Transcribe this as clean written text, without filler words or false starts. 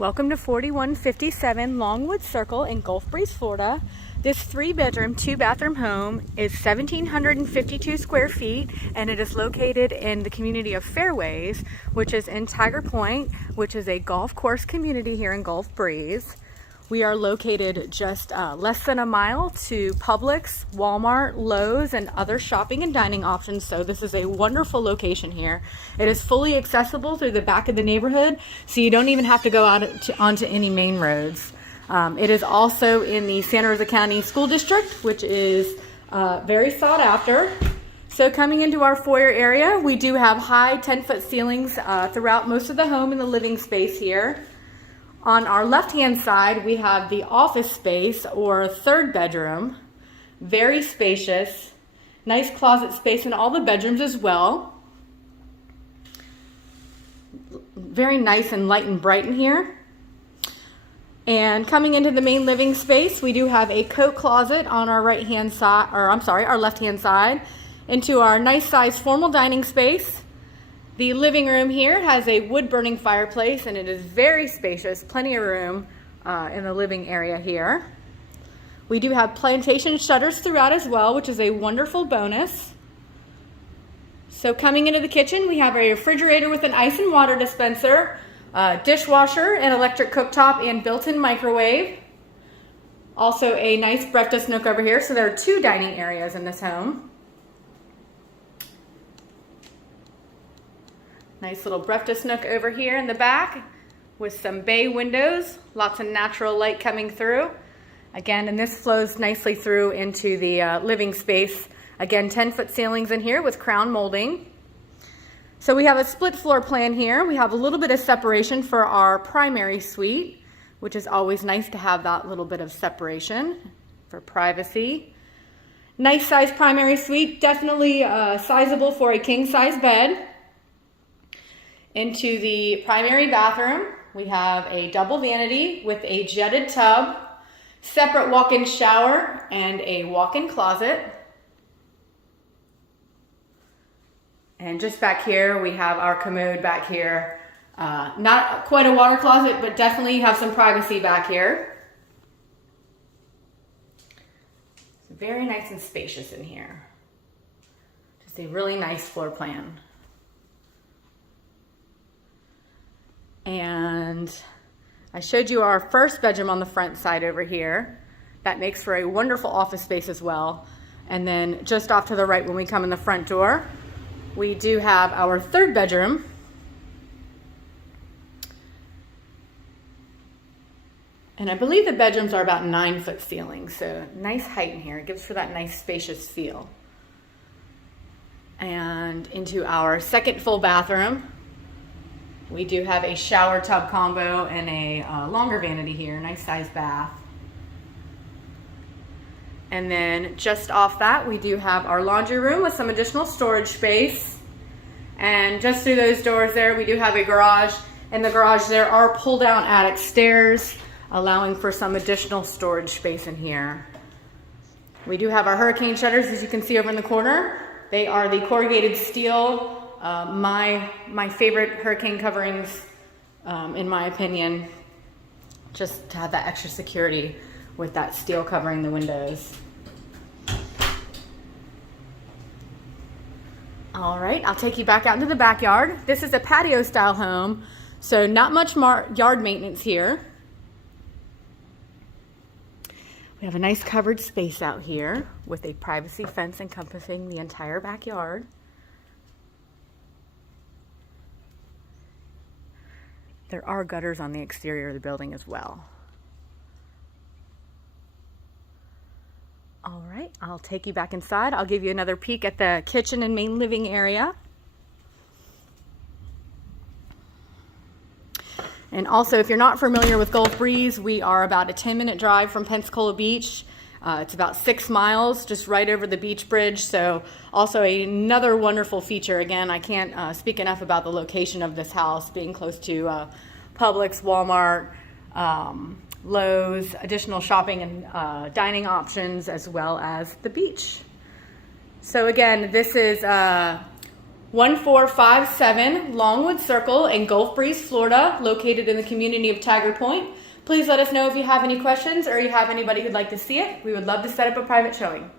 Welcome to 4157 Longwood Circle in Gulf Breeze, Florida. This 3-bedroom, 2-bathroom home is 1,752 square feet, and it is located in the community of Fairways, which is in Tiger Point, which is a golf course community here in Gulf Breeze. We are located just less than a mile to Publix, Wal-Mart, Lowe's, and other shopping and dining options, so this is a wonderful location here. It is fully accessible through the back of the neighborhood, so you don't even have to go out onto any main roads. It is also in the Santa Rosa County School District, which is very sought after. So coming into our foyer area, we do have high 10-foot ceilings throughout most of the home in the living space here. On our left-hand side, we have the office space or third bedroom. Very spacious. Nice closet space in all the bedrooms as well. Very nice and light and bright in here. And coming into the main living space, we do have a coat closet on our right-hand side, or I'm sorry, our left-hand side, into our nice-sized formal dining space. The living room here has a wood-burning fireplace, and it is very spacious, plenty of room in the living area here. We do have plantation shutters throughout as well, which is a wonderful bonus. So coming into the kitchen, we have a refrigerator with an ice and water dispenser, dishwasher, an electric cooktop, and built-in microwave. Also a nice breakfast nook over here, so there are 2 dining areas in this home. Nice little breakfast nook over here in the back with some bay windows, lots of natural light coming through. Again, and this flows nicely through into the living space. Again, 10-foot ceilings in here with crown molding. So we have a split floor plan here. We have a little bit of separation for our primary suite, which is always nice to have that little bit of separation for privacy. Nice size primary suite, definitely sizable for a king-size bed. Into the primary bathroom, we have a double vanity with a jetted tub, separate walk-in shower, and a walk-in closet. And just back here, we have our commode back here. Not quite a water closet, but definitely have some privacy back here. It's very nice and spacious in here. Just a really nice floor plan. And I showed you our first bedroom on the front side over here. That makes for a wonderful office space as well. And then just off to the right when we come in the front door, we do have our third bedroom. And I believe the bedrooms are about 9-foot ceilings, so nice height in here. It gives for that nice spacious feel. And into our second full bathroom, we do have a shower tub combo and a longer vanity here, nice size bath. And then just off that, we do have our laundry room with some additional storage space. And just through those doors there, we do have a garage. In the garage there are pull-down attic stairs, allowing for some additional storage space in here. We do have our hurricane shutters, as you can see over in the corner. They are the corrugated steel. My favorite hurricane coverings, in my opinion, just to have that extra security with that steel covering the windows. All right, I'll take you back out into the backyard. This is a patio style home, so not much yard maintenance here. We have a nice covered space out here with a privacy fence encompassing the entire backyard. There are gutters on the exterior of the building as well. All right, I'll take you back inside. I'll give you another peek at the kitchen and main living area. And also, if you're not familiar with Gulf Breeze, we are about a 10-minute drive from Pensacola Beach. It's about 6 miles, just right over the beach bridge. So also another wonderful feature. Again, I can't speak enough about the location of this house, being close to Publix, Walmart, Lowe's, additional shopping and dining options, as well as the beach. So again, this is 1457 Longwood Circle in Gulf Breeze, Florida, located in the community of Tiger Point. Please let us know if you have any questions or you have anybody who'd like to see it. We would love to set up a private showing.